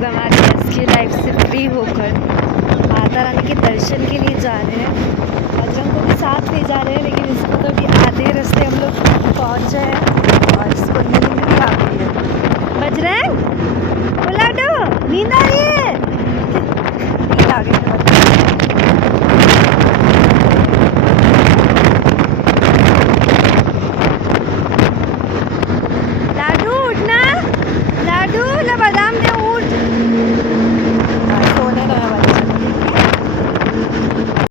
लोग हमारे rescue life से फ्री होकर माता रानी के दर्शन के लिए जा रहे हैं। बजरंग को भी साथ ले जा रहे हैं, लेकिन इसको तो अभी